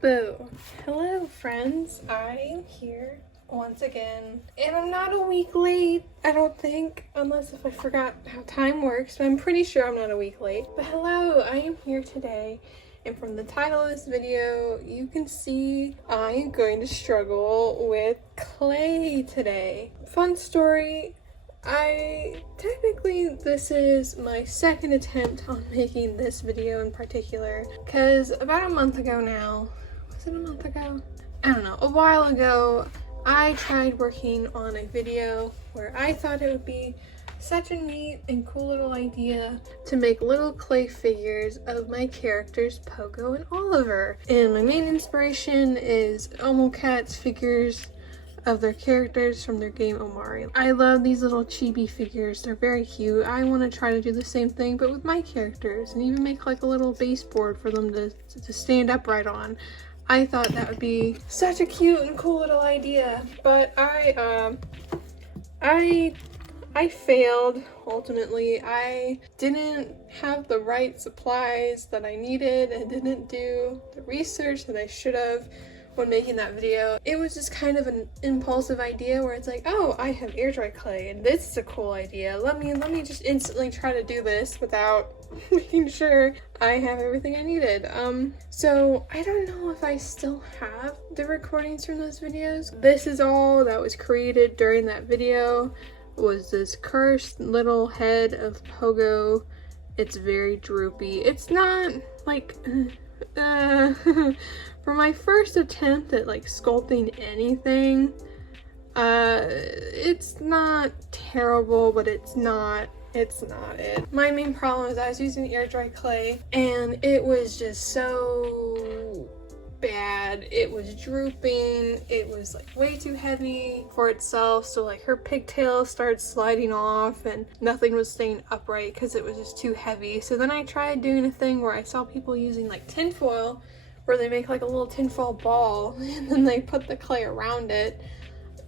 Boo! Hello friends, I'm here once again, and I'm not a week late, I don't think, unless if I forgot how time works, but I'm pretty sure I'm not a week late. But hello, I am here today, and from the title of this video, you can see I am going to struggle with clay today. Fun story, this is my second attempt on making this video in particular, because about a month ago now, was it a month ago? I don't know, a while ago, I tried working on a video where I thought it would be such a neat and cool little idea to make little clay figures of my characters Pogo and Oliver. And my main inspiration is Omocat's figures of their characters from their game Omari. I love these little chibi figures, they're very cute. I want to try to do the same thing but with my characters and even make like a little baseboard for them to stand upright on. I thought that would be such a cute and cool little idea, but I failed ultimately. I didn't have the right supplies that I needed and didn't do the research that I should have when making that video. It was just kind of an impulsive idea where it's like, oh, I have air dry clay and this is a cool idea. Let me just instantly try to do this without making sure I have everything I needed. So I don't know if I still have the recordings from those videos. This is all that was created during that video, was this cursed little head of Pogo. It's very droopy. It's not like for my first attempt at like sculpting anything, it's not terrible, but it's not it. My main problem is I was using air dry clay and it was just so bad. It was drooping, it was like way too heavy for itself, so like her pigtails started sliding off and nothing was staying upright because it was just too heavy. So then I tried doing a thing where I saw people using like tinfoil, where they make like a little tinfoil ball and then they put the clay around it.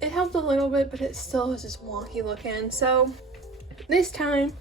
It helped a little bit, but it still was just wonky looking. So this time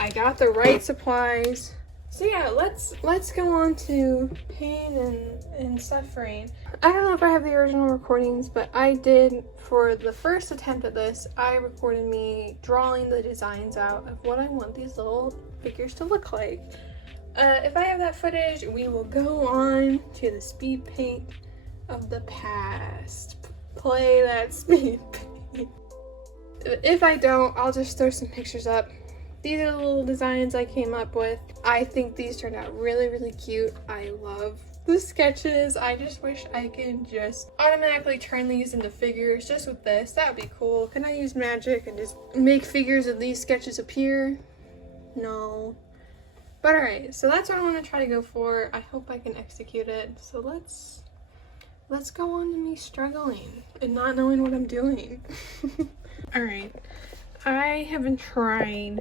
I got the right supplies. So yeah, let's go on to pain and suffering. I don't know if I have the original recordings, but I did, for the first attempt at this, I recorded me drawing the designs out of what I want these little figures to look like. If I have that footage, we will go on to the speed paint of the past. Play that speed paint. If I don't, I'll just throw some pictures up. These are the little designs I came up with. I think these turned out really, really cute. I love the sketches. I just wish I could just automatically turn these into figures just with this. That would be cool. Can I use magic and just make figures of these sketches appear? No. But alright, so that's what I want to try to go for. I hope I can execute it. So let's go on to me struggling and not knowing what I'm doing. Alright, I have been trying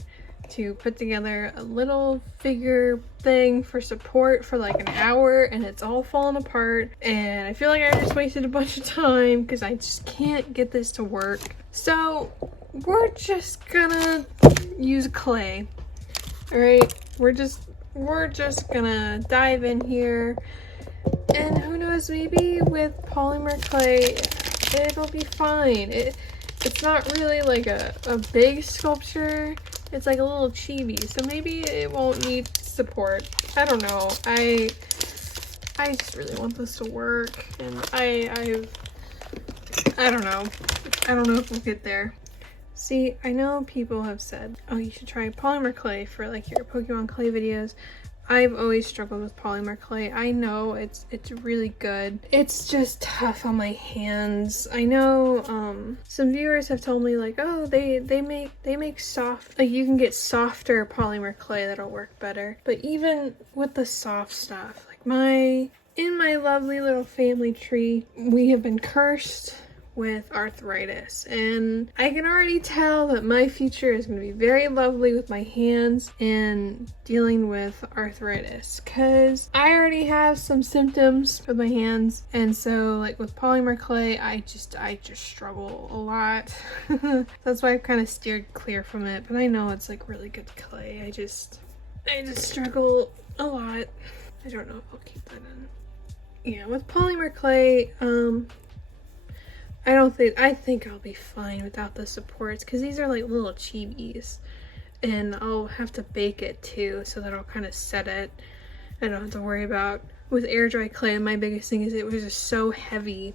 to put together a little figure thing for support for like an hour and it's all falling apart and I feel like I just wasted a bunch of time because I just can't get this to work. So we're just gonna use clay. Alright, we're just gonna dive in here, and who knows, maybe with polymer clay it'll be fine. It's not really like a big sculpture, it's like a little chibi, so maybe it won't need support. I don't know. I just really want this to work, and I don't know. I don't know if we'll get there. See, I know people have said, oh, you should try polymer clay for like your Pokemon clay videos. I've always struggled with polymer clay. I know it's really good. It's just tough on my hands. I know some viewers have told me like, oh, they make soft, like you can get softer polymer clay that'll work better. But even with the soft stuff, like in my lovely little family tree, we have been cursed with arthritis, and I can already tell that my future is going to be very lovely with my hands and dealing with arthritis, because I already have some symptoms with my hands, and so like with polymer clay I just struggle a lot. That's why I've kind of steered clear from it, but I know it's like really good clay. I just struggle a lot. I don't know if I'll keep that in. yeah, with polymer clay, I think I'll be fine without the supports, because these are like little chibis, and I'll have to bake it too, so that I'll kind of set it. I don't have to worry about. With air dry clay, my biggest thing is it was just so heavy,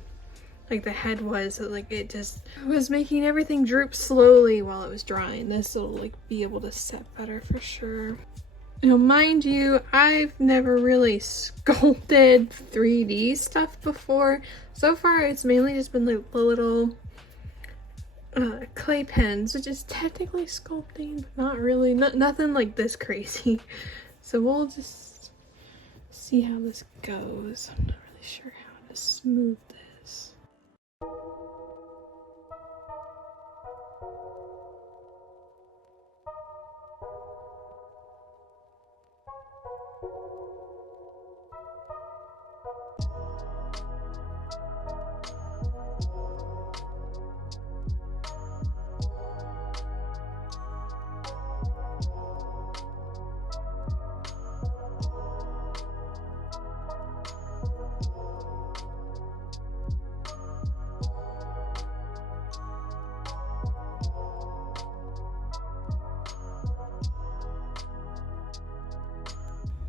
like the head was, so like it just was making everything droop slowly while it was drying. This will like be able to set better for sure. You know, mind you, I've never really sculpted 3D stuff before. So far, it's mainly just been like the little clay pens, which is technically sculpting, but not really. Nothing like this crazy. So we'll just see how this goes. I'm not really sure how to smooth this.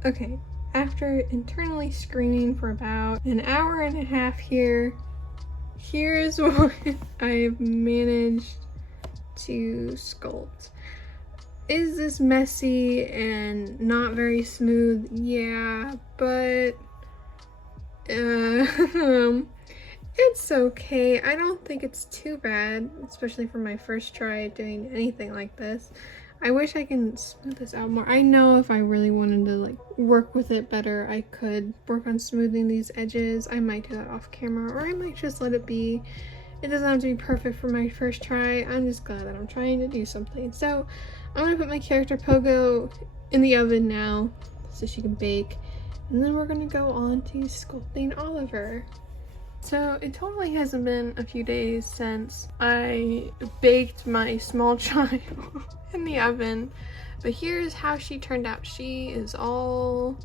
Okay, after internally screaming for about an hour and a half here, here's what I've managed to sculpt. Is this messy and not very smooth? Yeah, but it's okay. I don't think it's too bad, especially for my first try at doing anything like this. I wish I can smooth this out more. I know if I really wanted to like work with it better, I could work on smoothing these edges. I might do that off camera, or I might just let it be. It doesn't have to be perfect for my first try. I'm just glad that I'm trying to do something. So I'm gonna put my character Pogo in the oven now so she can bake. And then we're gonna go on to sculpting Oliver. So it totally hasn't been a few days since I baked my small child in the oven, but here's how she turned out. She is all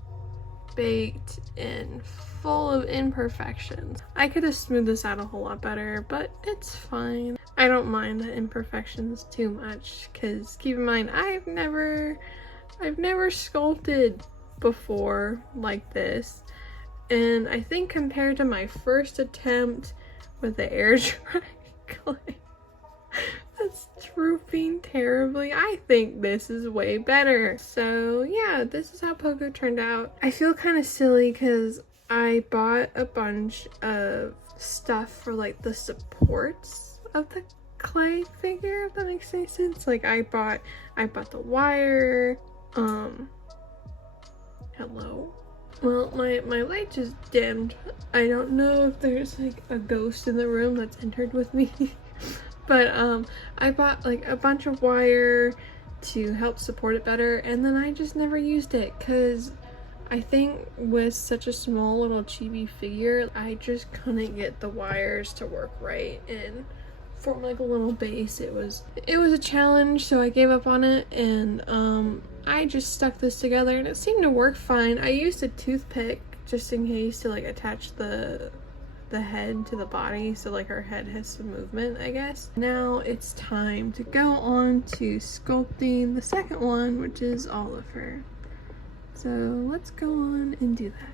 baked and full of imperfections. I could have smoothed this out a whole lot better, but it's fine. I don't mind the imperfections too much, because keep in mind, I've never sculpted before like this. And I think compared to my first attempt with the air dry clay that's drooping terribly, I think this is way better. So yeah, this is how Pogo turned out. I feel kind of silly because I bought a bunch of stuff for like the supports of the clay figure, if that makes any sense. Like I bought the wire, hello? Well, my light just dimmed. I don't know if there's like a ghost in the room that's entered with me. But I bought like a bunch of wire to help support it better, and then I just never used it because I think with such a small little chibi figure, I just couldn't get the wires to work right and form like a little base. It was a challenge, so I gave up on it, and I just stuck this together and it seemed to work fine. I used a toothpick just in case to like attach the head to the body, so like her head has some movement, I guess. Now it's time to go on to sculpting the second one, which is Oliver. So let's go on and do that.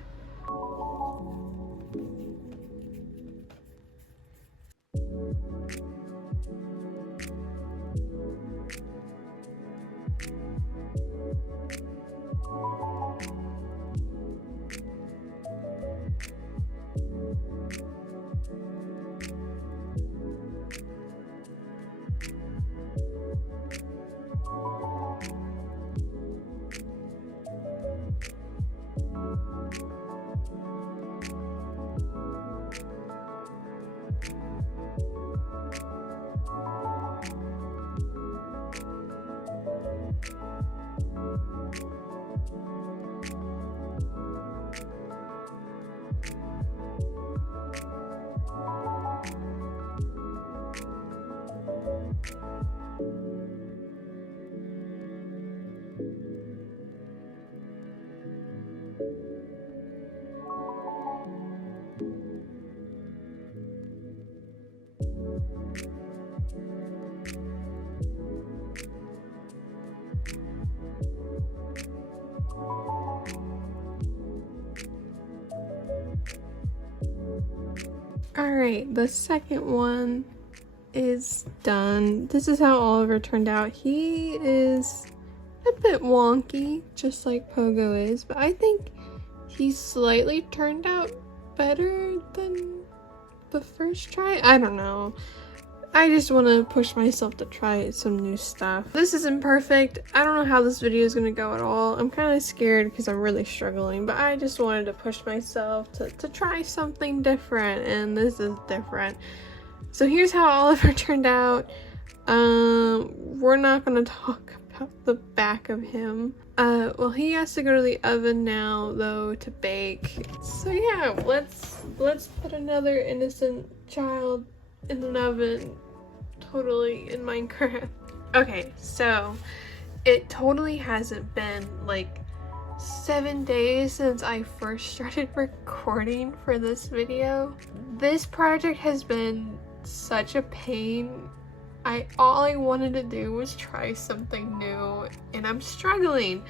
Alright, the second one is done. This is how Oliver turned out. He is a bit wonky, just like Pogo is, but I think he slightly turned out better than the first try. I don't know. I just want to push myself to try some new stuff. This isn't perfect. I don't know how this video is going to go at all. I'm kind of scared because I'm really struggling, but I just wanted to push myself to try something different, and this is different. So here's how Oliver turned out. We're not going to talk about the back of him. Well, he has to go to the oven now, though, to bake. So yeah, let's put another innocent child in an oven, totally in Minecraft. Okay, so it totally hasn't been like 7 days since I first started recording for this video. This project has been such a pain. All I wanted to do was try something new, and I'm struggling.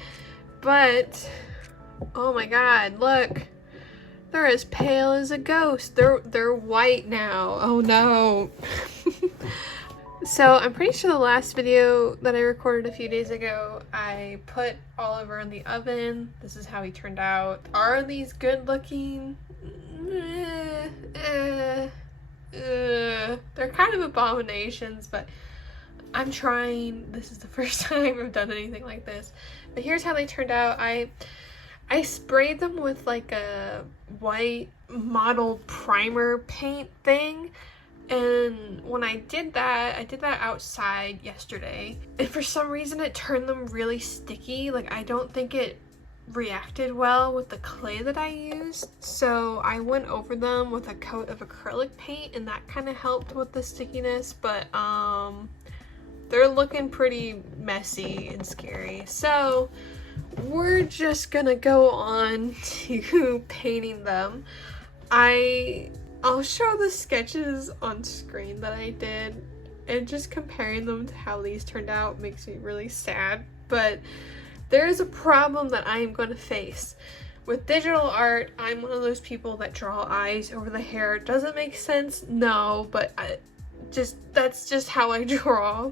But oh my god, look. They're as pale as a ghost. They're white now. Oh no. So I'm pretty sure the last video that I recorded a few days ago, I put Oliver in the oven. This is how he turned out. Are these good looking? They're kind of abominations, but I'm trying. This is the first time I've done anything like this. But here's how they turned out. I sprayed them with like a white model primer paint thing, and when I did that outside yesterday, and for some reason it turned them really sticky. Like, I don't think it reacted well with the clay that I used, so I went over them with a coat of acrylic paint, and that kind of helped with the stickiness. But they're looking pretty messy and scary, so we're just gonna go on to painting them. I'll show the sketches on screen that I did, and just comparing them to how these turned out makes me really sad. But there is a problem that I am going to face. With digital art, I'm one of those people that draw eyes over the hair. Does it make sense? No, but that's just how I draw.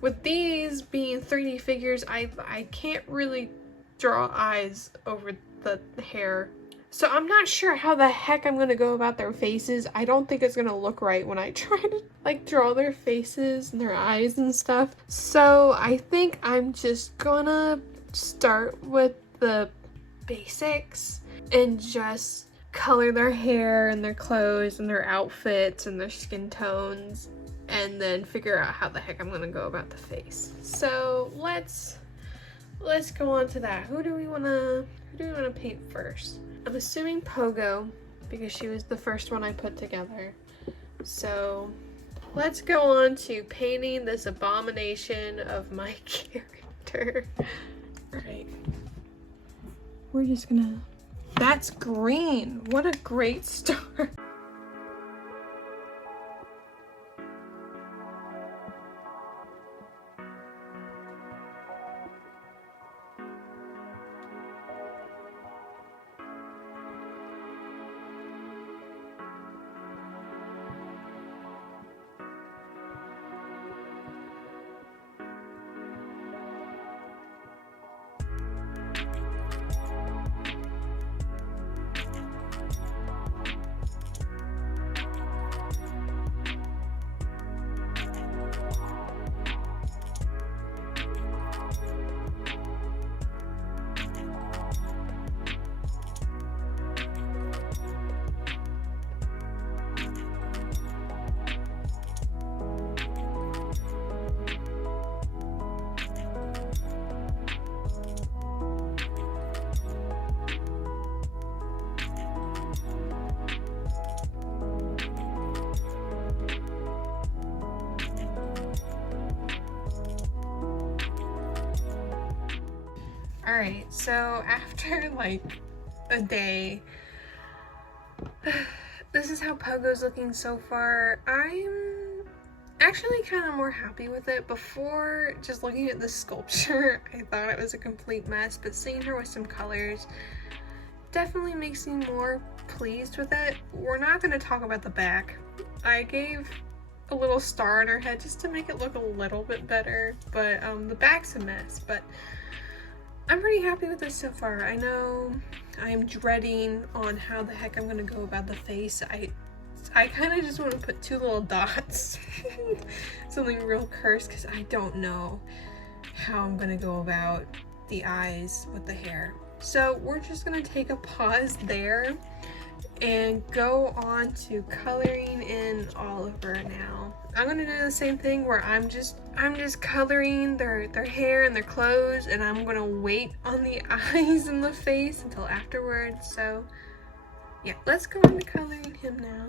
With these being 3D figures, I can't really draw eyes over the hair. So I'm not sure how the heck I'm gonna go about their faces. I don't think it's gonna look right when I try to like draw their faces and their eyes and stuff. So I think I'm just gonna start with the basics and just color their hair and their clothes and their outfits and their skin tones, and then figure out how the heck I'm gonna go about the face. So let's go on to that. Who do we wanna paint first? I'm assuming Pogo, because she was the first one I put together. So let's go on to painting this abomination of my character. Alright. We're just gonna... That's green! What a great start! Alright, so after like a day, this is how Pogo's looking so far. I'm actually kind of more happy with it. Before, just looking at the sculpture, I thought it was a complete mess, but seeing her with some colors, definitely makes me more pleased with it. We're not going to talk about the back. I gave a little star on her head just to make it look a little bit better, but the back's a mess, but I'm pretty happy with this so far. I know I'm dreading on how the heck I'm going to go about the face. I kind of just want to put 2 little dots, something real cursed, because I don't know how I'm going to go about the eyes with the hair. So we're just going to take a pause there and go on to coloring in Oliver now. I'm going to do the same thing where I'm just coloring their hair and their clothes, and I'm going to wait on the eyes and the face until afterwards. So yeah, let's go into coloring him now.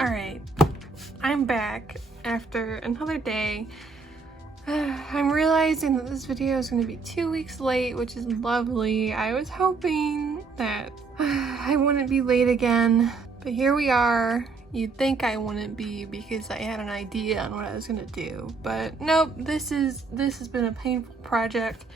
Alright, I'm back after another day. I'm realizing that this video is going to be 2 weeks late, which is lovely. I was hoping that I wouldn't be late again, but here we are. You'd think I wouldn't be because I had an idea on what I was going to do, but nope, this has been a painful project.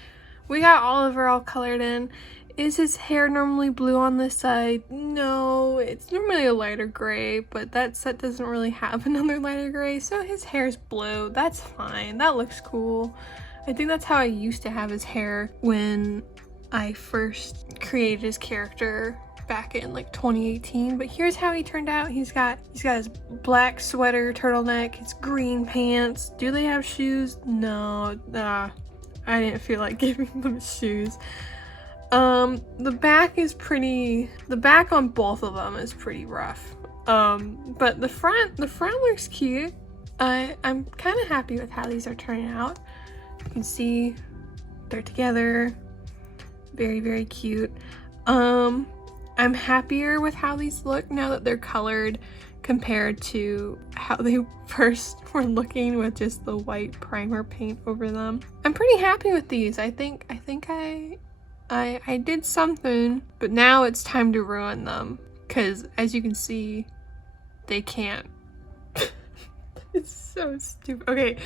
We got Oliver all colored in. Is his hair normally blue on this side? No, it's normally a lighter gray, but that set doesn't really have another lighter gray, so his hair's blue. That's fine. That looks cool. I think that's how I used to have his hair when I first created his character back in like 2018, but here's how he turned out. He's got his black sweater, turtleneck, his green pants. Do they have shoes? No, I didn't feel like giving them shoes. The back on both of them is pretty rough. But the front looks cute. I'm kind of happy with how these are turning out. You can see they're together. Very, very cute. I'm happier with how these look now that they're colored compared to how they first were looking with just the white primer paint over them. I'm pretty happy with these. I think I did something, but now it's time to ruin them, because as you can see, they can't. It's so stupid. Okay,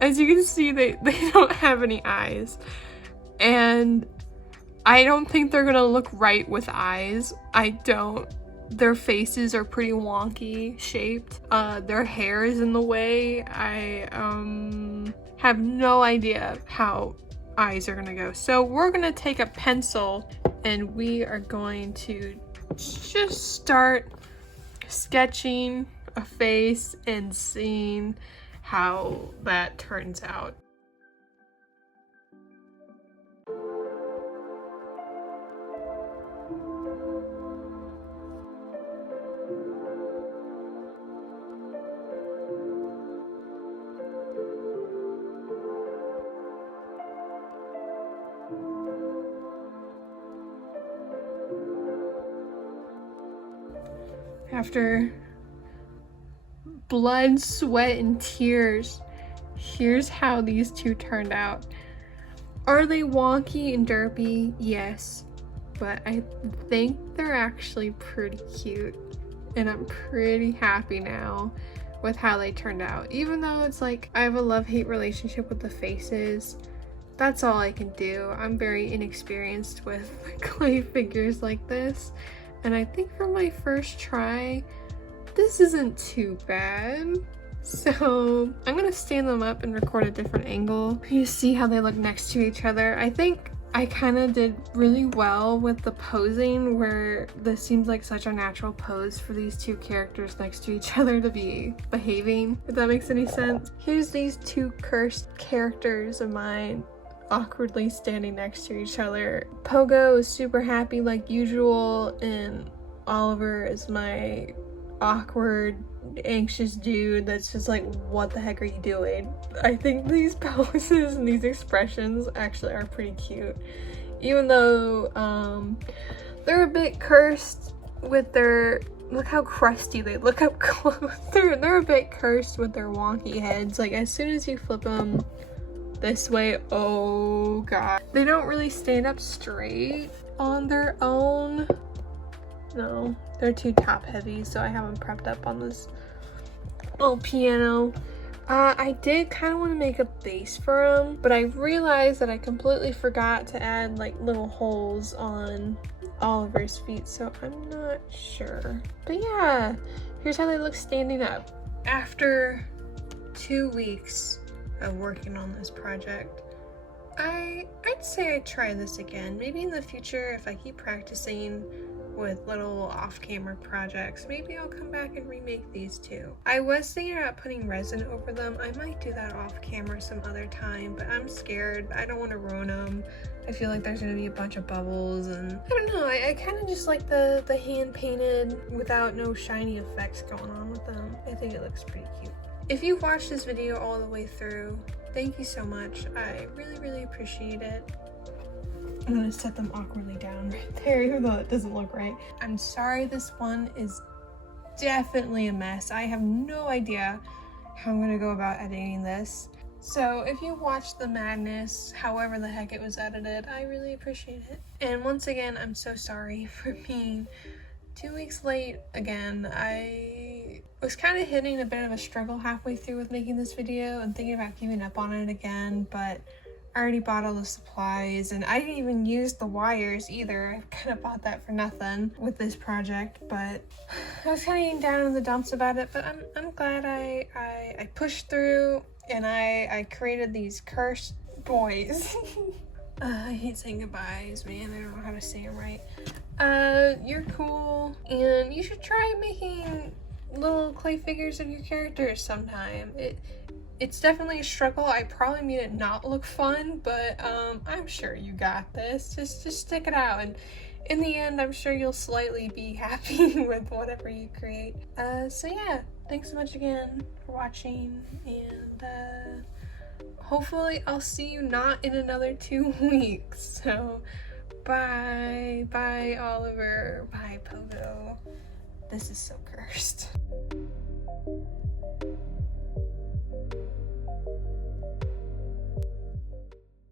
as you can see, they don't have any eyes, and I don't think they're gonna look right with eyes. I don't. Their faces are pretty wonky shaped. Their hair is in the way. I have no idea how eyes are gonna go. So we're gonna take a pencil and we are going to just start sketching a face and seeing how that turns out. After blood, sweat, and tears, here's how these two turned out. Are they wonky and derpy? Yes, but I think they're actually pretty cute, and I'm pretty happy now with how they turned out. Even though it's like I have a love-hate relationship with the faces, that's all I can do. I'm very inexperienced with clay figures like this. And I think for my first try, this isn't too bad. So I'm gonna stand them up and record a different angle. You see how they look next to each other. I think I kind of did really well with the posing, where this seems like such a natural pose for these two characters next to each other to be behaving, if that makes any sense. Here's these two cursed characters of mine awkwardly standing next to each other. Pogo is super happy like usual, and Oliver is my awkward, anxious dude that's just like, what the heck are you doing? I think these poses and these expressions actually are pretty cute. Even though they're a bit cursed with their, look how crusty they look up close. They're a bit cursed with their wonky heads. Like as soon as you flip them this way, oh god. They don't really stand up straight on their own. No, they're too top heavy, so I haven't prepped up on this little piano. I did kind of want to make a base for them, but I realized that I completely forgot to add like little holes on Oliver's feet, so I'm not sure. But yeah, here's how they look standing up. After 2 weeks of working on this project, I'd say I'd try this again. Maybe in the future, if I keep practicing with little off-camera projects, maybe I'll come back and remake these too. I was thinking about putting resin over them. I might do that off camera some other time, but I'm scared. I don't want to ruin them. I feel like there's gonna be a bunch of bubbles, and I don't know, I kind of just like the hand painted without no shiny effects going on with them. I think it looks pretty cute. If you watched this video all the way through, thank you so much. I really appreciate it. I'm gonna set them awkwardly down right there, even though it doesn't look right. I'm sorry this one is definitely a mess. I have no idea how I'm gonna go about editing this. So if you watched the madness, however the heck it was edited, I really appreciate it. And once again, I'm so sorry for being 2 weeks late again. I was kind of hitting a bit of a struggle halfway through with making this video and thinking about giving up on it again, but I already bought all the supplies, and I didn't even use the wires either. I kind of bought that for nothing with this project, but I was kind of getting down in the dumps about it, but I'm glad I pushed through, and I created these cursed boys. I hate saying goodbyes, man. I don't know how to say them right. You're cool, and you should try making little clay figures of your characters sometime. It's definitely a struggle. I probably made it not look fun, but I'm sure you got this. Just stick it out, and in the end, I'm sure you'll slightly be happy with whatever you create. So yeah, thanks so much again for watching, and hopefully I'll see you not in another 2 weeks. So bye Oliver, bye Pogo. This is so cursed.